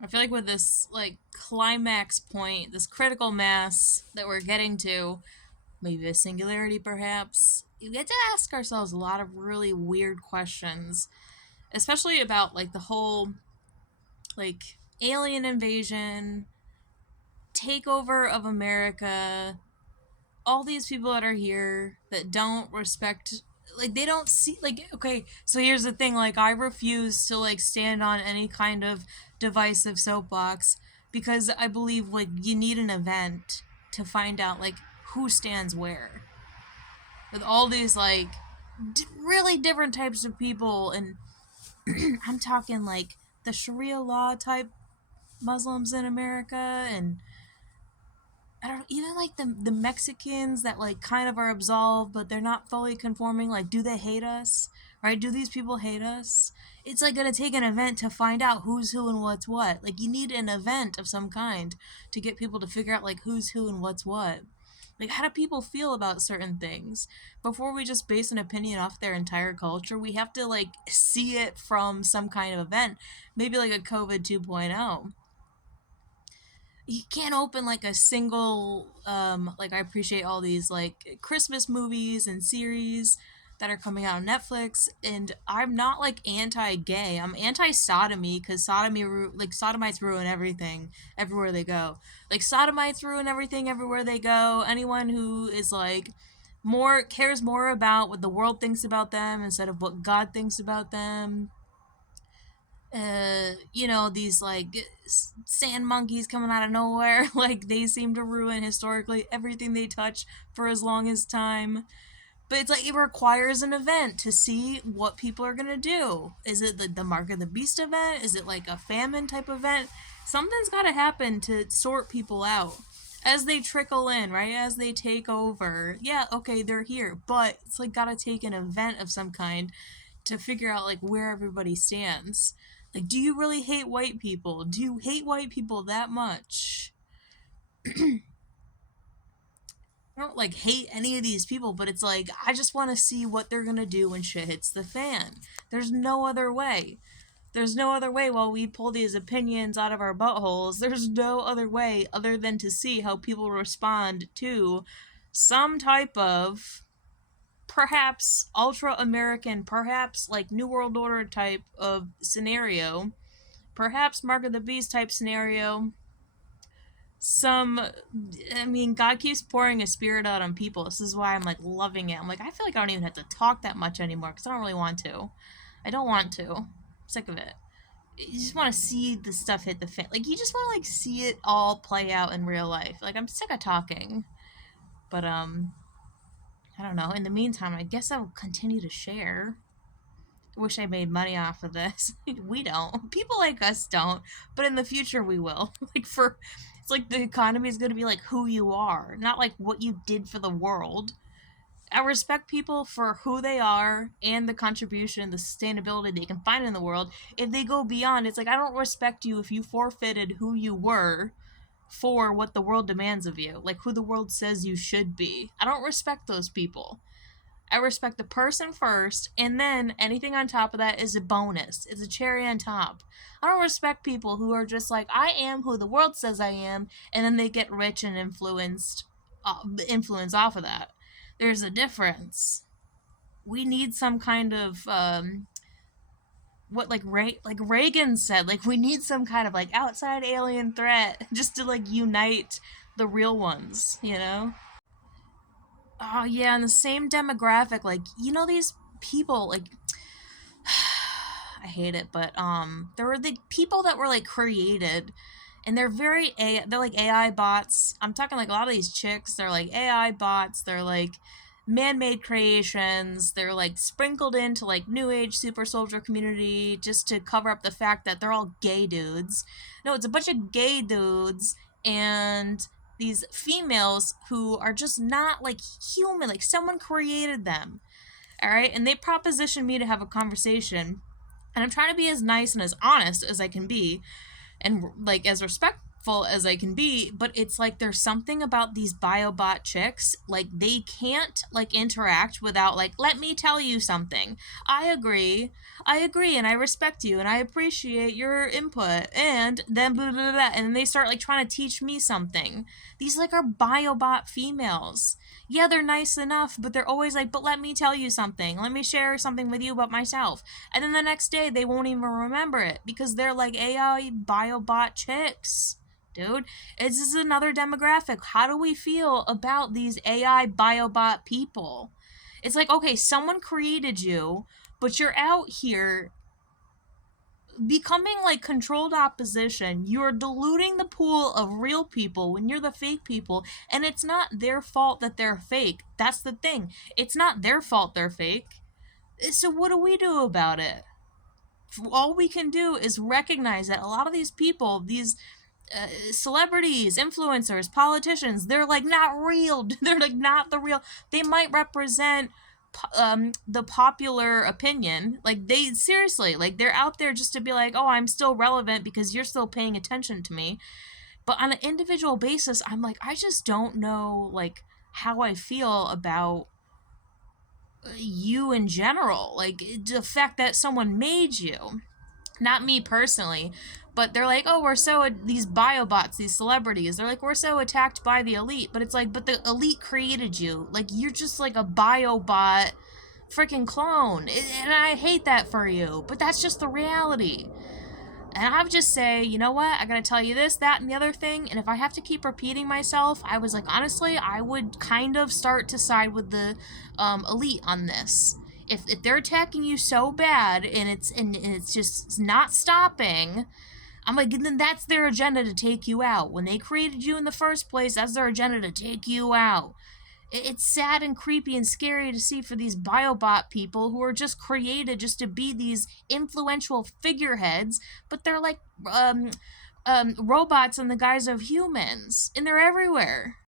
I feel like with this like climax point, this critical mass that we're getting to, maybe a singularity perhaps, you get to ask ourselves a lot of really weird questions, especially about like the whole like alien invasion, takeover of America, all these people that are here that don't respect, like they don't see, like, okay, so here's the thing, like I refuse to like stand on any kind of divisive soapbox because I believe like you need an event to find out like who stands where with all these like really different types of people. And I'm talking like the Sharia law type Muslims in America, and I don't, even like the Mexicans that like kind of are absolved, but they're not fully conforming. Like, do they hate us? Right? Do these people hate us? It's like gonna take an event to find out who's who and what's what. Like, you need an event of some kind to get people to figure out like who's who and what's what. Like, how do people feel about certain things? Before we just base an opinion off their entire culture, we have to like see it from some kind of event, maybe like a COVID 2.0. You can't open like a single like I appreciate all these like Christmas movies and series that are coming out on Netflix, and I'm not like anti-gay. I'm anti-sodomy because like sodomites ruin everything everywhere they go. Like sodomites ruin everything everywhere they go. Anyone who is like more cares more about what the world thinks about them instead of what God thinks about them, these like sand monkeys coming out of nowhere, like they seem to ruin historically everything they touch for as long as time. But it's like it requires an event to see what people are gonna do. Is it the Mark of the Beast event? Is it like a famine type event? Something's gotta happen to sort people out. As they trickle in, right? As they take over. Yeah, okay, they're here. But it's like gotta take an event of some kind to figure out like where everybody stands. Like, do you really hate white people? Do you hate white people that much? I don't like hate any of these people, but it's like I just want to see what they're gonna do when shit hits the fan. There's no other way. There's no other way while we pull these opinions out of our buttholes. There's no other way other than to see how people respond to some type of perhaps ultra American, perhaps like New World Order type of scenario, perhaps Mark of the Beast type scenario. Some, I mean, God keeps pouring His Spirit out on people. This is why I'm like loving it. I'm like, I feel like I don't even have to talk that much anymore because I don't really want to. I don't want to. I'm sick of it. You just want to see the stuff hit the fan. Like, you just want to like see it all play out in real life. Like, I'm sick of talking. But I don't know. In the meantime, I guess I will continue to share. I wish I made money off of this. We don't. People like us don't. But in the future, we will. It's like the economy is going to be like who you are, not like what you did for the world. I respect people for who they are and the contribution, the sustainability they can find in the world. If they go beyond, it's like I don't respect you if you forfeited who you were for what the world demands of you, like who the world says you should be. I don't respect those people. I respect the person first, and then anything on top of that is a bonus. It's a cherry on top. I don't respect people who are just like, I am who the world says I am, and then they get rich and influence off of that. There's a difference. We need some kind of what like Reagan said, like we need some kind of like outside alien threat just to like unite the real ones, you know? Oh yeah, and the same demographic, like these people, like I hate it, but there were the people that were like created, and they're like AI bots. I'm talking like a lot of these chicks. They're like AI bots. They're like man-made creations. They're like sprinkled into like new age super soldier community just to cover up the fact that they're all gay dudes. No, it's a bunch of gay dudes and these females who are just not like human. Like someone created them. All right, and they propositioned me to have a conversation, and I'm trying to be as nice and as honest as I can be, and like as respectful as I can be, but it's like there's something about these biobot chicks, like they can't like interact without like, let me tell you something. I agree. I agree and I respect you and I appreciate your input and then blah blah blah and then they start like trying to teach me something. These like are biobot females. Yeah, they're nice enough, but they're always like, but let me tell you something. Let me share something with you about myself. And then the next day, they won't even remember it because they're like AI biobot chicks. Dude, this is another demographic. How do we feel about these AI biobot people? It's like, okay, someone created you, but you're out here becoming like controlled opposition. You're diluting the pool of real people when you're the fake people, and it's not their fault that they're fake. That's the thing. It's not their fault they're fake. So what do we do about it? All we can do is recognize that a lot of these people, these celebrities, influencers, politicians, they're like not real. They're like not the real. They might represent the popular opinion. Like they seriously, like they're out there just to be like, oh, I'm still relevant because you're still paying attention to me. But on an individual basis, I'm like, I just don't know like how I feel about you in general. Like the fact that someone made you, not me personally, but they're like, oh, we're so these biobots, these celebrities, they're like, we're so attacked by the elite, but it's like, but the elite created you, like you're just like a biobot freaking clone, and I hate that for you, but that's just the reality. And I would just say, you know what? I gotta tell you this, that, and the other thing. And if I have to keep repeating myself, I was like, honestly, I would kind of start to side with the elite on this. If they're attacking you so bad and it's just not stopping, I'm like, then that's their agenda to take you out. When they created you in the first place, that's their agenda to take you out. It's sad and creepy and scary to see for these biobot people who are just created just to be these influential figureheads, but they're like robots in the guise of humans, and they're everywhere.